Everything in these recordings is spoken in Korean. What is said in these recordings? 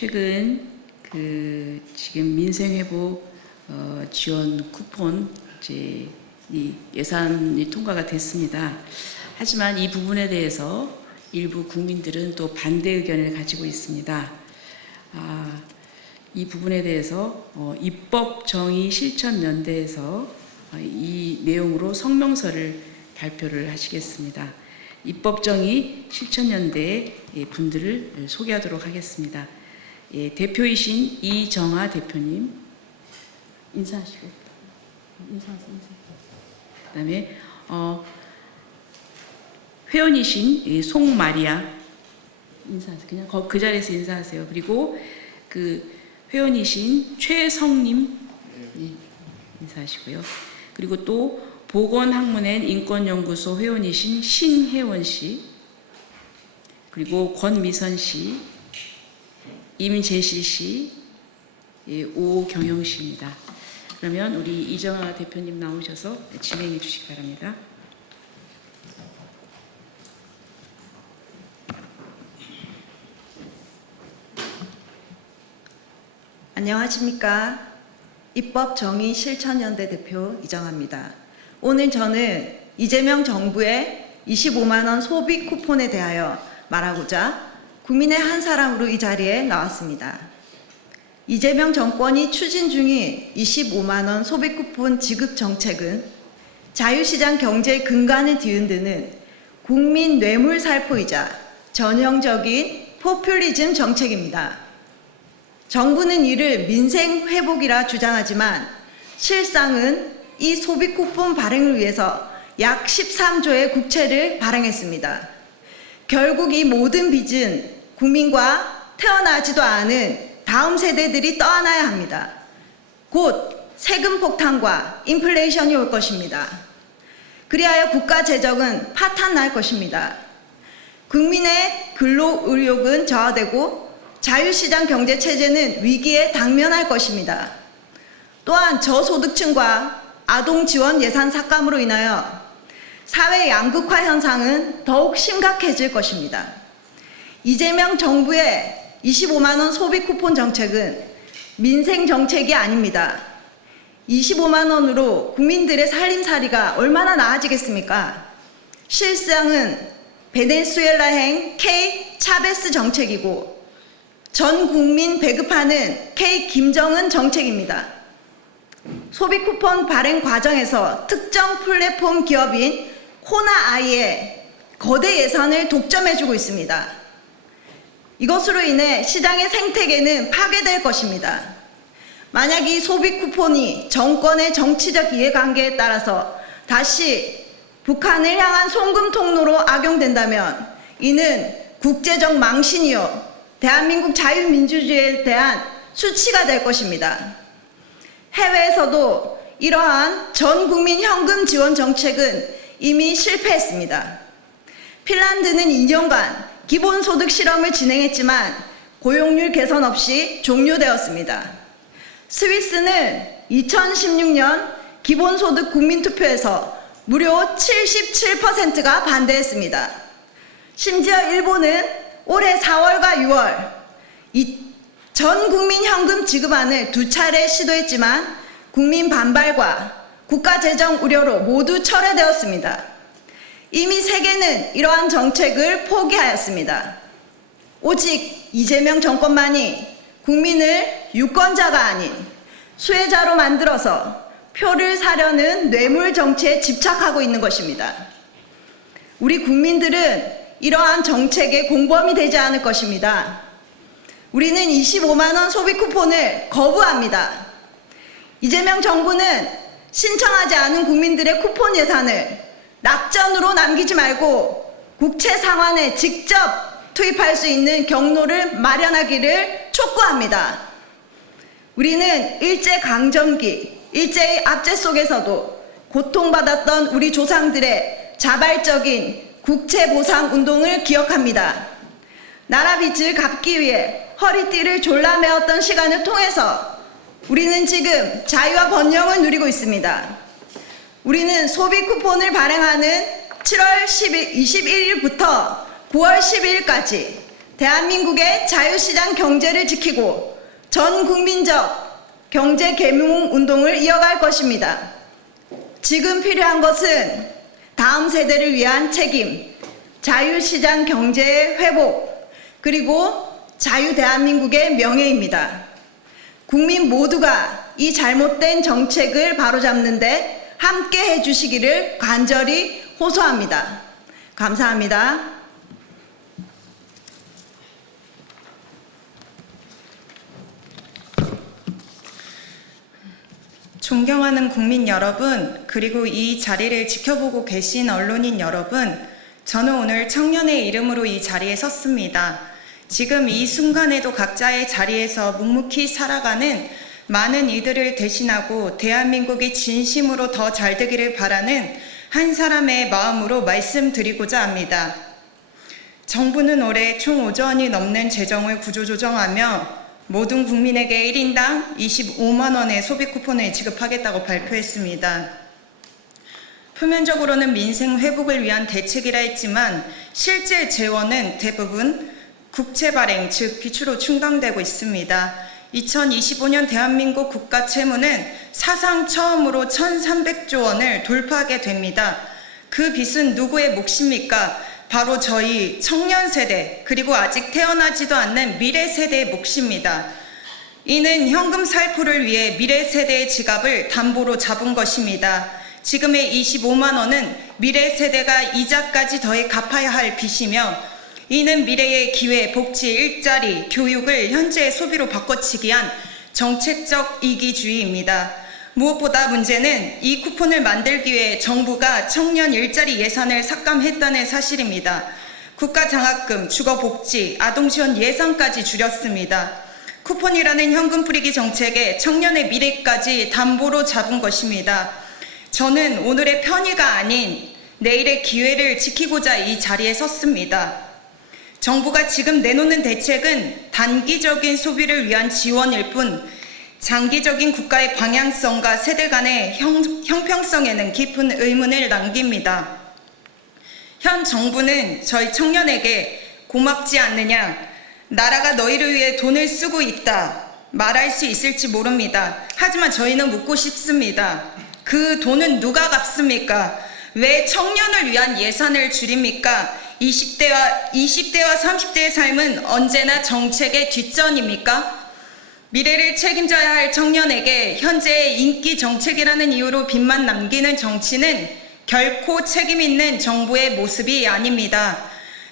최근 지금 민생회복 지원 쿠폰 이 예산이 통과가 됐습니다. 하지만 이 부분에 대해서 일부 국민들은 또 반대 의견을 가지고 있습니다. 이 부분에 대해서 입법정의 실천연대에서 이 내용으로 성명서를 발표를 하시겠습니다. 입법정의 실천연대 분들을 소개하도록 하겠습니다. 대표이신 이정아 대표님 인사하시고, 인사하세요. 그다음에 회원이신 송마리아 인사하세요. 그냥 그 자리에서 인사하세요. 그리고 회원이신 최성님 인사하시고요. 그리고 또 보건학문엔 인권연구소 회원이신 신혜원 씨, 그리고 권미선 씨, 임재실 씨, 오경영 씨입니다. 그러면 우리 이정아 대표님 나오셔서 진행해 주시기 바랍니다. 안녕하십니까. 입법정의실천연대 대표 이정아입니다. 오늘 저는 이재명 정부의 25만원 소비 쿠폰에 대하여 말하고자 국민의 한 사람으로 이 자리에 나왔습니다. 이재명 정권이 추진 중인 25만원 소비 쿠폰 지급 정책은 자유시장 경제의 근간을 뒤흔드는 국민 뇌물 살포이자 전형적인 포퓰리즘 정책입니다. 정부는 이를 민생 회복이라 주장하지만 실상은 이 소비 쿠폰 발행을 위해서 약 13조의 국채를 발행했습니다. 결국 이 모든 빚은 국민과 태어나지도 않은 다음 세대들이 떠안아야 합니다. 곧 세금 폭탄과 인플레이션이 올 것입니다. 그리하여 국가 재정은 파탄날 것입니다. 국민의 근로 의욕은 저하되고 자유시장 경제체제는 위기에 당면할 것입니다. 또한 저소득층과 아동 지원 예산 삭감으로 인하여 사회 양극화 현상은 더욱 심각해질 것입니다. 이재명 정부의 25만원 소비 쿠폰 정책은 민생 정책이 아닙니다. 25만원으로 국민들의 살림살이가 얼마나 나아지겠습니까? 실상은 베네수엘라행 K 차베스 정책이고 전 국민 배급하는 K 김정은 정책입니다. 소비 쿠폰 발행 과정에서 특정 플랫폼 기업인 코나아이의 거대 예산을 독점해주고 있습니다. 이것으로 인해 시장의 생태계는 파괴될 것입니다. 만약 이 소비 쿠폰이 정권의 정치적 이해관계에 따라서 다시 북한을 향한 송금 통로로 악용된다면 이는 국제적 망신이요 대한민국 자유민주주의에 대한 수치가 될 것입니다. 해외에서도 이러한 전국민 현금 지원 정책은 이미 실패했습니다. 핀란드는 2년간 기본소득 실험을 진행했지만 고용률 개선 없이 종료되었습니다. 스위스는 2016년 기본소득 국민투표에서 무려 77%가 반대했습니다. 심지어 일본은 올해 4월과 6월 전 국민 현금 지급안을 2차례 시도했지만 국민 반발과 국가 재정 우려로 모두 철회되었습니다. 이미 세계는 이러한 정책을 포기하였습니다. 오직 이재명 정권만이 국민을 유권자가 아닌 수혜자로 만들어서 표를 사려는 뇌물 정치에 집착하고 있는 것입니다. 우리 국민들은 이러한 정책의 공범이 되지 않을 것입니다. 우리는 25만원 소비 쿠폰을 거부합니다. 이재명 정부는 신청하지 않은 국민들의 쿠폰 예산을 낙전으로 남기지 말고 국채 상환에 직접 투입할 수 있는 경로를 마련하기를 촉구합니다. 우리는 일제강점기, 일제의 압제 속에서도 고통받았던 우리 조상들의 자발적인 국채 보상 운동을 기억합니다. 나라 빚을 갚기 위해 허리띠를 졸라매었던 시간을 통해서 우리는 지금 자유와 번영을 누리고 있습니다. 우리는 소비 쿠폰을 발행하는 7월 21일부터 9월 12일까지 대한민국의 자유시장 경제를 지키고 전 국민적 경제 계몽 운동을 이어갈 것입니다. 지금 필요한 것은 다음 세대를 위한 책임, 자유시장 경제의 회복, 그리고 자유 대한민국의 명예입니다. 국민 모두가 이 잘못된 정책을 바로잡는데 함께 해주시기를 간절히 호소합니다. 감사합니다. 존경하는 국민 여러분, 그리고 이 자리를 지켜보고 계신 언론인 여러분, 저는 오늘 청년의 이름으로 이 자리에 섰습니다. 지금 이 순간에도 각자의 자리에서 묵묵히 살아가는 많은 이들을 대신하고 대한민국이 진심으로 더 잘 되기를 바라는 한 사람의 마음으로 말씀드리고자 합니다. 정부는 올해 총 5조 원이 넘는 재정을 구조조정하며 모든 국민에게 1인당 25만 원의 소비 쿠폰을 지급하겠다고 발표했습니다. 표면적으로는 민생 회복을 위한 대책이라 했지만 실제 재원은 대부분 국채 발행, 즉 기초로 충당되고 있습니다. 2025년 대한민국 국가 채무는 사상 처음으로 1,300조 원을 돌파하게 됩니다. 그 빚은 누구의 몫입니까? 바로 저희 청년 세대, 그리고 아직 태어나지도 않는 미래 세대의 몫입니다. 이는 현금 살포를 위해 미래 세대의 지갑을 담보로 잡은 것입니다. 지금의 25만 원은 미래 세대가 이자까지 더해 갚아야 할 빚이며, 이는 미래의 기회, 복지, 일자리, 교육을 현재의 소비로 바꿔치기 위한 정책적 이기주의입니다. 무엇보다 문제는 이 쿠폰을 만들기 위해 정부가 청년 일자리 예산을 삭감했다는 사실입니다. 국가장학금, 주거복지, 아동지원 예산까지 줄였습니다. 쿠폰이라는 현금 뿌리기 정책에 청년의 미래까지 담보로 잡은 것입니다. 저는 오늘의 편의가 아닌 내일의 기회를 지키고자 이 자리에 섰습니다. 정부가 지금 내놓는 대책은 단기적인 소비를 위한 지원일 뿐 장기적인 국가의 방향성과 세대 간의 형평성에는 깊은 의문을 남깁니다. 현 정부는 저희 청년에게 고맙지 않느냐, 나라가 너희를 위해 돈을 쓰고 있다 말할 수 있을지 모릅니다. 하지만 저희는 묻고 싶습니다. 그 돈은 누가 갚습니까? 왜 청년을 위한 예산을 줄입니까? 20대와 30대의 삶은 언제나 정책의 뒷전입니까? 미래를 책임져야 할 청년에게 현재의 인기 정책이라는 이유로 빚만 남기는 정치는 결코 책임 있는 정부의 모습이 아닙니다.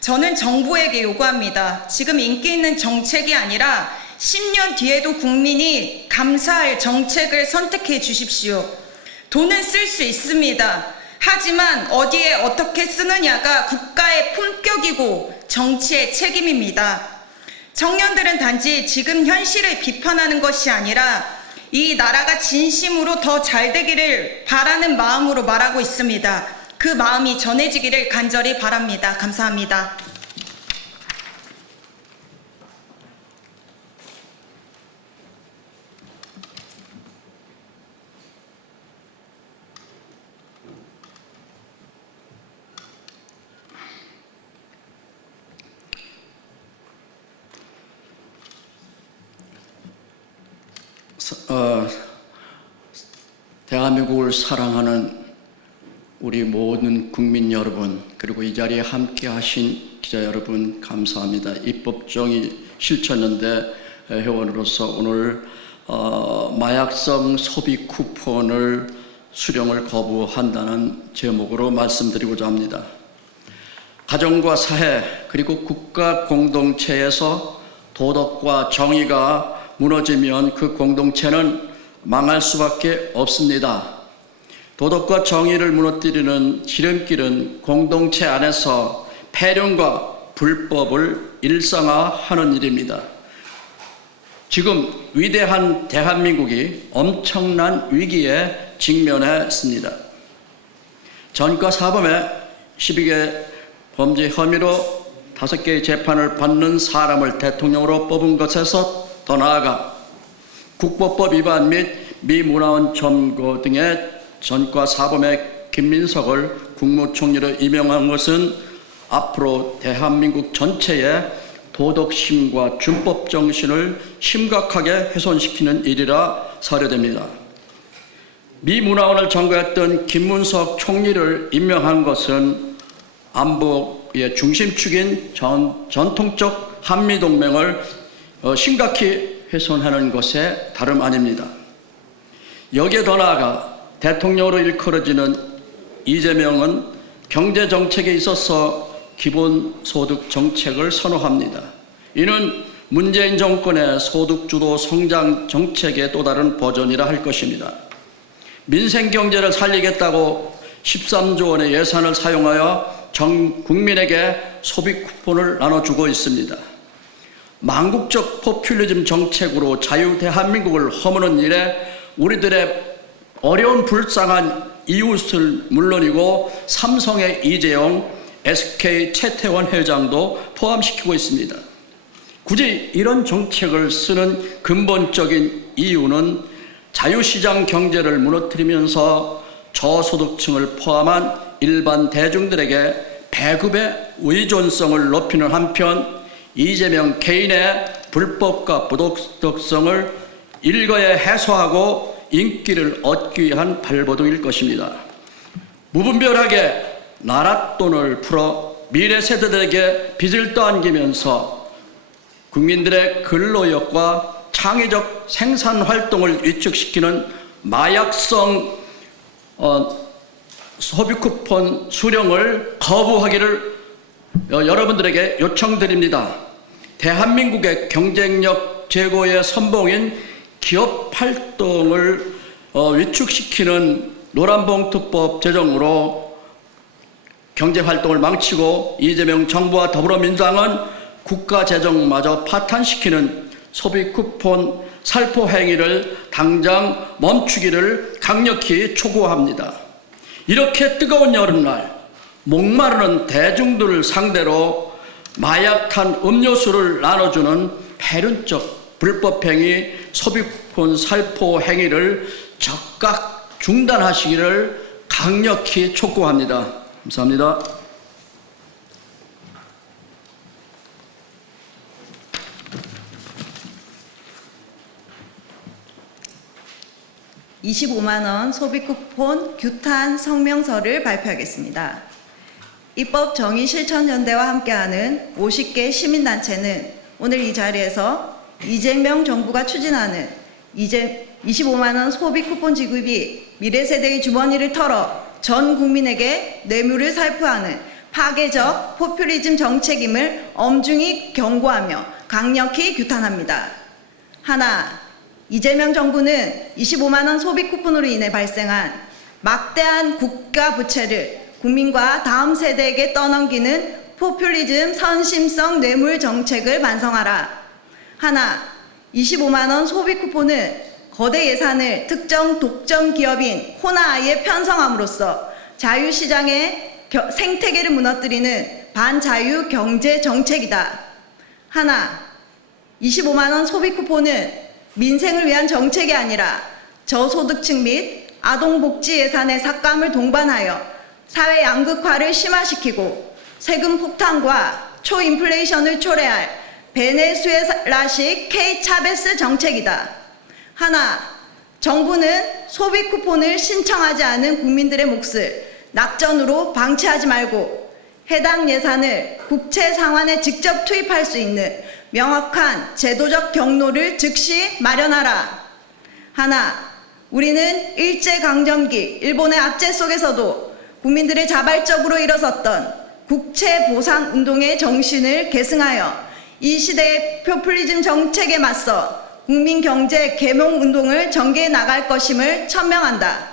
저는 정부에게 요구합니다. 지금 인기 있는 정책이 아니라 10년 뒤에도 국민이 감사할 정책을 선택해 주십시오. 돈은 쓸 수 있습니다. 하지만 어디에 어떻게 쓰느냐가 국가의 품격이고 정치의 책임입니다. 청년들은 단지 지금 현실을 비판하는 것이 아니라 이 나라가 진심으로 더 잘 되기를 바라는 마음으로 말하고 있습니다. 그 마음이 전해지기를 간절히 바랍니다. 감사합니다. 대한민국을 사랑하는 우리 모든 국민 여러분, 그리고 이 자리에 함께 하신 기자 여러분, 감사합니다. 입법정의 실천연대 회원으로서 오늘 마약성 소비 쿠폰을 수령을 거부한다는 제목으로 말씀드리고자 합니다. 가정과 사회 그리고 국가 공동체에서 도덕과 정의가 무너지면 그 공동체는 망할 수밖에 없습니다. 도덕과 정의를 무너뜨리는 지름길은 공동체 안에서 폐륜과 불법을 일상화하는 일입니다. 지금 위대한 대한민국이 엄청난 위기에 직면했습니다. 전과 사범의 12개 범죄 혐의로 5개의 재판을 받는 사람을 대통령으로 뽑은 것에서 더 나아가 국보법 위반 및 미문화원 점거 등의 전과 사범의 김민석을 국무총리로 임명한 것은 앞으로 대한민국 전체의 도덕심과 준법 정신을 심각하게 훼손시키는 일이라 사료됩니다. 미 문화원을 장관했던 김문석 총리를 임명한 것은 안보의 중심축인 전통적 한미동맹을 심각히 훼손하는 것에 다름 아닙니다. 여기에 더 나아가 대통령으로 일컬어지는 이재명은 경제정책에 있어서 기본소득 정책을 선호합니다. 이는 문재인 정권의 소득주도 성장 정책의 또 다른 버전이라 할 것입니다. 민생경제를 살리겠다고 13조 원의 예산을 사용하여 전 국민에게 소비 쿠폰을 나눠주고 있습니다. 망국적 포퓰리즘 정책으로 자유 대한민국을 허무는 일에 우리들의 어려운 불쌍한 이웃을 물론이고 삼성의 이재용, SK 최태원 회장도 포함시키고 있습니다. 굳이 이런 정책을 쓰는 근본적인 이유는 자유시장 경제를 무너뜨리면서 저소득층을 포함한 일반 대중들에게 배급의 의존성을 높이는 한편 이재명 개인의 불법과 부도덕성을 일거에 해소하고 인기를 얻기 위한 발버둥일 것입니다. 무분별하게 나랏돈을 풀어 미래 세대들에게 빚을 떠안기면서 국민들의 근로력과 창의적 생산 활동을 위축시키는 마약성 소비 쿠폰 수령을 거부하기를 여러분들에게 요청드립니다. 대한민국의 경쟁력 제고의 선봉인 기업 활동을 위축시키는 노란봉투법 제정으로 경제활동을 망치고 이재명 정부와 더불어민주당은 국가재정마저 파탄시키는 소비 쿠폰 살포 행위를 당장 멈추기를 강력히 촉구합니다. 이렇게 뜨거운 여름날 목마르는 대중들을 상대로 마약탄 음료수를 나눠주는 패륜적 불법행위 소비 쿠폰 살포 행위를 즉각 중단하시기를 강력히 촉구합니다. 감사합니다. 25만 원 소비 쿠폰 규탄 성명서를 발표하겠습니다. 입법 정의 실천 연대와 함께하는 50개 시민단체는 오늘 이 자리에서 이재명 정부가 추진하는 25만 원 소비 쿠폰 지급이 미래 세대의 주머니를 털어 전 국민에게 뇌물을 살포하는 파괴적 포퓰리즘 정책임을 엄중히 경고하며 강력히 규탄합니다. 하나, 이재명 정부는 25만 원 소비 쿠폰으로 인해 발생한 막대한 국가 부채를 국민과 다음 세대에게 떠넘기는 포퓰리즘 선심성 뇌물 정책을 반성하라. 하나, 25만 원 소비 쿠폰은 거대 예산을 특정 독점 기업인 호나아이에 편성함으로써 자유시장의 생태계를 무너뜨리는 반자유 경제 정책이다. 하나, 25만 원 소비 쿠폰은 민생을 위한 정책이 아니라 저소득층 및 아동복지 예산의 삭감을 동반하여 사회 양극화를 심화시키고 세금 폭탄과 초인플레이션을 초래할 베네수엘라식 K-차베스 정책이다. 하나, 정부는 소비 쿠폰을 신청하지 않은 국민들의 몫을 낙전으로 방치하지 말고 해당 예산을 국채 상환에 직접 투입할 수 있는 명확한 제도적 경로를 즉시 마련하라. 하나, 우리는 일제강점기 일본의 압제 속에서도 국민들의 자발적으로 일어섰던 국채 보상 운동의 정신을 계승하여 이 시대의 포퓰리즘 정책에 맞서 국민 경제 계몽 운동을 전개해 나갈 것임을 천명한다.